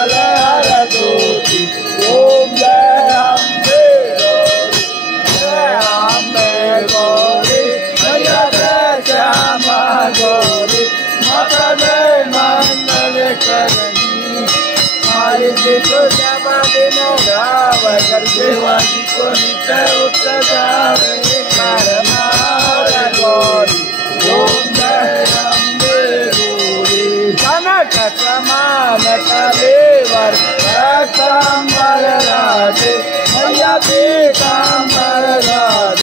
काल हर ज्योति ओम जय अम्बे गौरी जय अम्बे गौरी मैया जय श्यामा गौरी माता जय मंगल करनी हमारी जिसको जमा दिन राव कर देवानी को नित्य उत्तर जावे परमार गौरी ओम जय अम्बे गौरी कनक समान कलेवर रक्तांबर राधे मैया पीतांबर